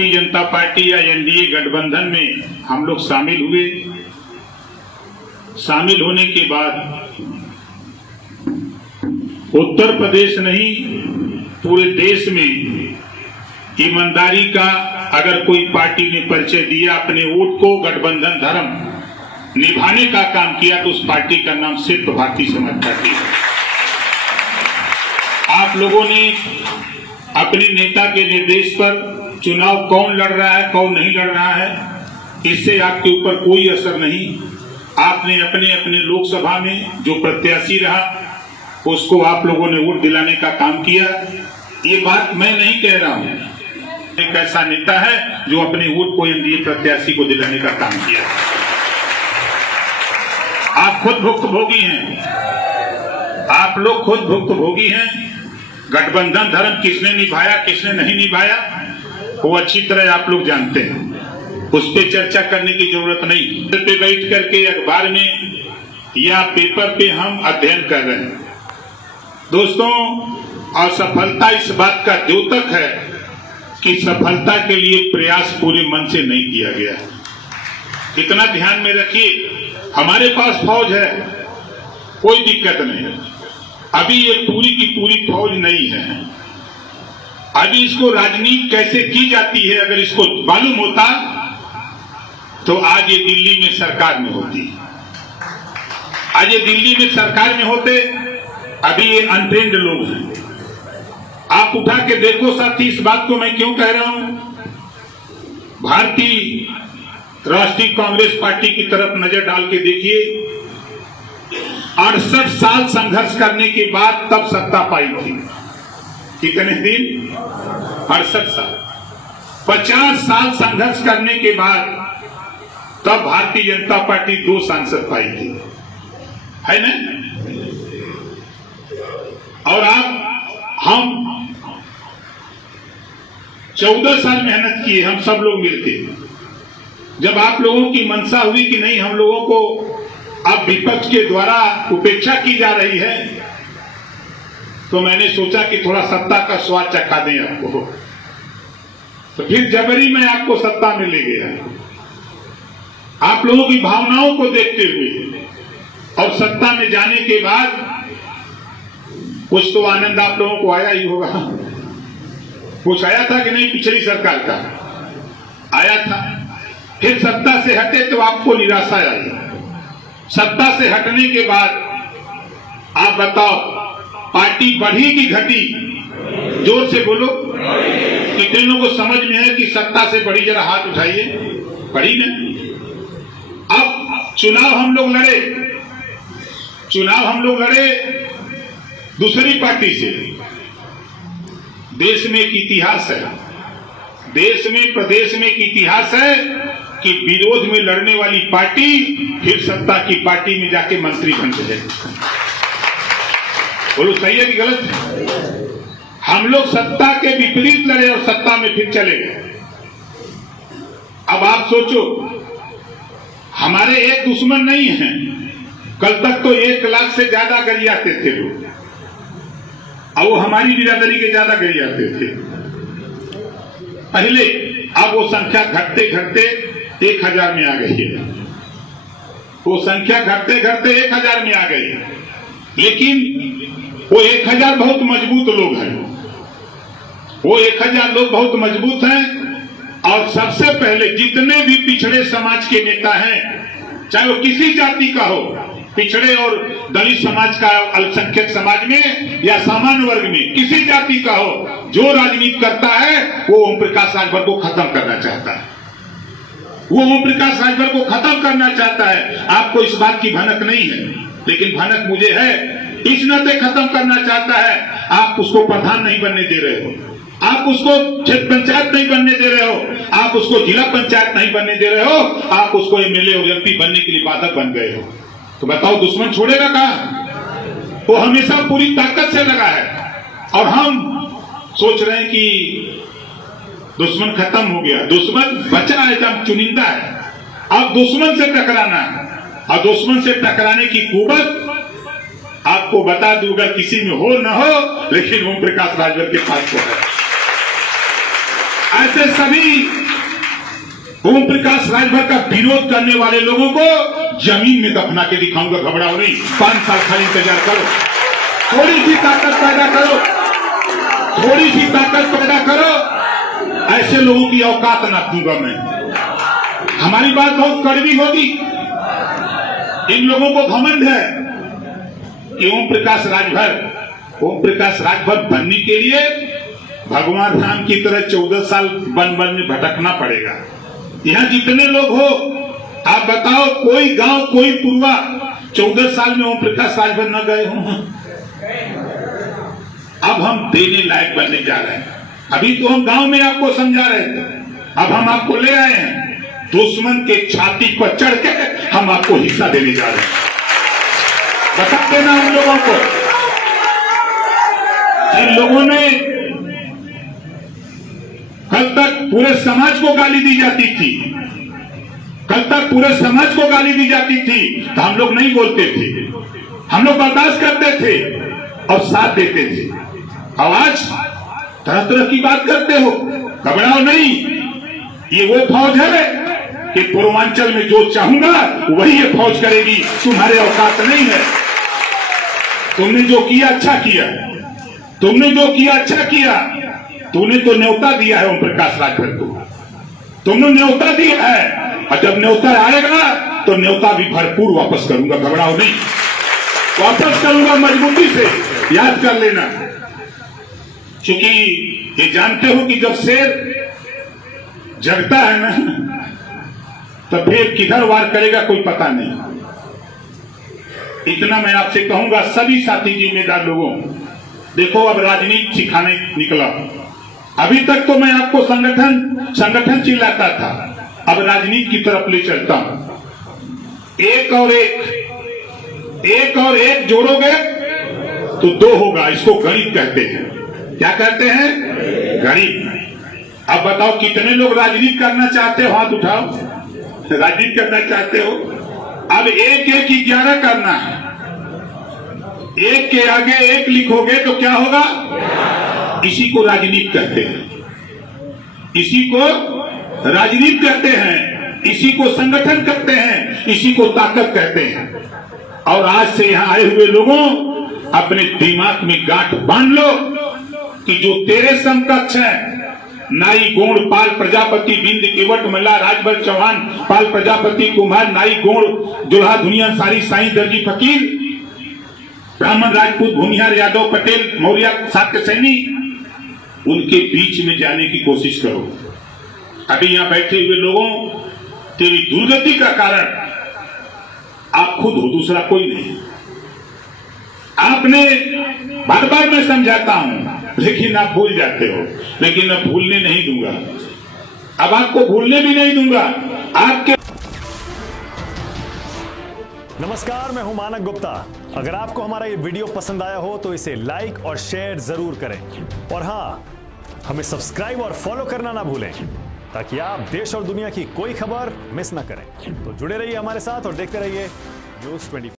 Bharatiya Janata party या NDA गठबंधन में हम लोग शामिल हुए। शामिल होने के बाद उत्तर प्रदेश नहीं पूरे देश में ईमानदारी का अगर कोई पार्टी ने परिचय दिया, अपने वोट को गठबंधन धर्म निभाने का काम किया, तो उस पार्टी का नाम सिर्फ भारतीय समाज पार्टी है। आप लोगों ने अपने नेता के निर्देश पर चुनाव कौन लड़ रहा है कौन नहीं लड़ रहा है, इससे आपके ऊपर कोई असर नहीं। आपने अपने अपने लोकसभा में जो प्रत्याशी रहा उसको आप लोगों ने वोट दिलाने का काम किया। ये बात मैं नहीं कह रहा हूं, एक ऐसा नेता है जो अपने वोट को एनडीए प्रत्याशी को दिलाने का काम किया। आप खुद भुक्तभोगी हैं, आप लोग खुद भुक्तभोगी हैं। गठबंधन धर्म किसने निभाया किसने नहीं निभाया वो अच्छी तरह आप लोग जानते हैं, उस पर चर्चा करने की जरूरत नहीं। पे बैठ करके अखबार में या पेपर पे हम अध्ययन कर रहे हैं दोस्तों। असफलता इस बात का द्योतक है कि सफलता के लिए प्रयास पूरे मन से नहीं किया गया। इतना ध्यान में रखिए, हमारे पास फौज है, कोई दिक्कत नहीं। अभी ये पूरी की पूरी फौज नहीं है। अभी इसको राजनीति कैसे की जाती है अगर इसको मालूम होता तो आज ये दिल्ली में सरकार में होती। आज ये दिल्ली में सरकार में होते। अभी ये अनट्रेंड लोग हैं। आप उठा के देखो साथी, इस बात को मैं क्यों कह रहा हूं। भारतीय राष्ट्रीय कांग्रेस पार्टी की तरफ नजर डाल के देखिए, 68 साल संघर्ष करने के बाद तब सत्ता पाई थी। कितने दिन? 68 साल। 50 साल संघर्ष करने के बाद तब भारतीय जनता पार्टी 2 सांसद पाई थी, है ना? और हम 14 साल मेहनत किए, हम सब लोग मिलके। जब आप लोगों की मंशा हुई कि नहीं, हम लोगों को अब विपक्ष के द्वारा उपेक्षा की जा रही है, तो मैंने सोचा कि थोड़ा सत्ता का स्वाद चखा दें आपको। तो फिर जबरी में आपको सत्ता में ले गया, आप लोगों की भावनाओं को देखते हुए। और सत्ता में जाने के बाद कुछ तो आनंद आप लोगों को आया ही होगा। कुछ आया था कि नहीं? पिछली सरकार का आया था। फिर सत्ता से हटे तो आपको निराशा आई। सत्ता से हटने के बाद आप बताओ, पार्टी बढ़ी कि घटी? जोर से बोलो। कितने लोगों को समझ में है कि सत्ता से बढ़ी? जरा हाथ उठाइए। बढ़ी ना? अब चुनाव हम लोग लड़े दूसरी पार्टी से। देश में एक इतिहास है, देश में प्रदेश में एक इतिहास है कि विरोध में लड़ने वाली पार्टी फिर सत्ता की पार्टी में जाके मंत्री बन जाए। बोलो सही है कि गलत? हम लोग सत्ता के विपरीत लड़े और सत्ता में फिर चले गए। अब आप सोचो, हमारे एक दुश्मन नहीं है। कल तक तो 1 लाख से ज्यादा गरियाते थे लोग, और वो हमारी बिरादरी के ज्यादा गरियाते थे पहले। अब वो संख्या घटते घटते 1000 में आ गई है। वो संख्या घटते घटते 1000 में आ गई है। लेकिन वो 1000 बहुत मजबूत लोग हैं। वो 1000 लोग बहुत मजबूत हैं। और सबसे पहले जितने भी पिछड़े समाज के नेता हैं, चाहे वो किसी जाति का हो, पिछड़े और दलित समाज का, अल्पसंख्यक समाज में या सामान्य वर्ग में, किसी जाति का हो, जो राजनीति करता है वो ओम प्रकाश राजभर को खत्म करना चाहता है। वो ओम प्रकाश राजभर को खत्म करना चाहता है। आपको इस बात की भनक नहीं है, लेकिन भनक मुझे है। इस नाते खत्म करना चाहता है। आप उसको प्रधान नहीं बनने दे रहे हो, आप उसको क्षेत्र पंचायत नहीं बनने दे रहे हो, आप उसको जिला पंचायत नहीं बनने दे रहे हो, आप उसको एमएलए और एमपी बनने के लिए बाधक बन गए हो। तो बताओ दुश्मन छोड़ेगा कहां? वो हमेशा पूरी ताकत से लगा है। और हम सोच रहे हैं कि दुश्मन खत्म हो गया, दुश्मन बचा है, एकदम चुनिंदा है। अब दुश्मन से टकराना है, और दुश्मन से टकराने की कुवत आपको बता दूंगा, किसी में हो न हो, लेकिन ओम प्रकाश राजभर के पास तो है। ऐसे सभी ओम प्रकाश राजभर का विरोध करने वाले लोगों को जमीन में दफना के दिखाऊंगा। घबराओ नहीं, 5 साल खाली इंतजार करो, थोड़ी सी ताकत पैदा करो, थोड़ी सी ताकत पैदा करो। ऐसे लोगों की औकात ना दूंगा मैं। हमारी बात बहुत कड़वी होगी। इन लोगों को घमंड है कि ओम प्रकाश राजभर बनने के लिए भगवान राम की तरह 14 साल वन में भटकना पड़ेगा। यहाँ जितने लोग हो, आप बताओ, कोई गांव, कोई पूर्वा 14 साल में ओम प्रकाश राजभर न गए हो? अब हम देने लायक बनने जा रहे हैं। अभी तो हम गांव में आपको समझा रहे थे, अब हम आपको ले आए हैं। दुश्मन के छाती पर चढ़ के हम आपको हिस्सा देने जा रहे हैं। बता देना उन लोगों को, जिन लोगों ने कल तक पूरे समाज को गाली दी जाती थी, कल तक पूरे समाज को गाली दी जाती थी, तो हम लोग नहीं बोलते थे, हम लोग बर्दाश्त करते थे और साथ देते थे। अब आज तरह तरह की बात करते हो। घबराओ नहीं, ये वो फौज है कि पूर्वांचल में जो चाहूंगा वही ये फौज करेगी। तुम्हारे औकात नहीं है। तुमने जो किया अच्छा किया, तुमने जो किया अच्छा किया। तूने तो न्योता दिया है ओम प्रकाश राजभर को, तुमने न्योता दिया है, और जब न्योता आएगा तो न्योता भी भरपूर वापस करूंगा। घबराओ नहीं, वापस करूंगा मजबूती से। याद कर लेना, क्योंकि ये जानते हो कि जब शेर जगता है ना, तो फिर किधर वार करेगा कोई पता नहीं। इतना मैं आपसे कहूंगा, सभी साथी जिम्मेदार लोगों, देखो अब राजनीति सिखाने निकला। अभी तक तो मैं आपको संगठन चिल्लाता था, अब राजनीति की तरफ ले चलता हूं। एक और एक जोड़ोगे तो 2 होगा। इसको गणित कहते हैं। क्या कहते हैं? गणित। अब बताओ, कितने लोग राजनीति करना चाहते हो? हाथ उठाओ। राजनीति करना चाहते हो? अब 1 की 11 करना है। 1 के आगे 1 लिखोगे तो क्या होगा? इसी को राजनीति कहते हैं, इसी को राजनीति कहते हैं, इसी को संगठन कहते हैं, इसी को ताकत कहते हैं। और आज से यहां आए हुए लोगों, अपने दिमाग में गांठ बांध लो कि जो तेरे समकक्ष है, नाई गोड़ पाल प्रजापति बिंद केवट मल्ला राजभर चौहान पाल प्रजापति कुम्हार नाई गोड़ दुल्हा दुनिया सारी साईं दर्जी फकीर ब्राह्मण राजपूत भूमिहार यादव पटेल मौर्य शाक्य सैनी, उनके बीच में जाने की कोशिश करो। अभी यहां बैठे हुए लोगों, तेरी दुर्गति का कारण आप खुद हो, दूसरा कोई नहीं। आपने बार बार मैं समझाता हूं, लेकिन आप भूल जाते हो। लेकिन मैं भूलने नहीं दूंगा, अब आपको भूलने भी नहीं दूंगा। आपके नमस्कार, मैं हूं मानक गुप्ता। अगर आपको हमारा ये वीडियो पसंद आया हो तो इसे लाइक और शेयर जरूर करें, और हाँ, हमें सब्सक्राइब और फॉलो करना ना भूलें, ताकि आप देश और दुनिया की कोई खबर मिस ना करें। तो जुड़े रहिए हमारे साथ और देखते रहिए News 24।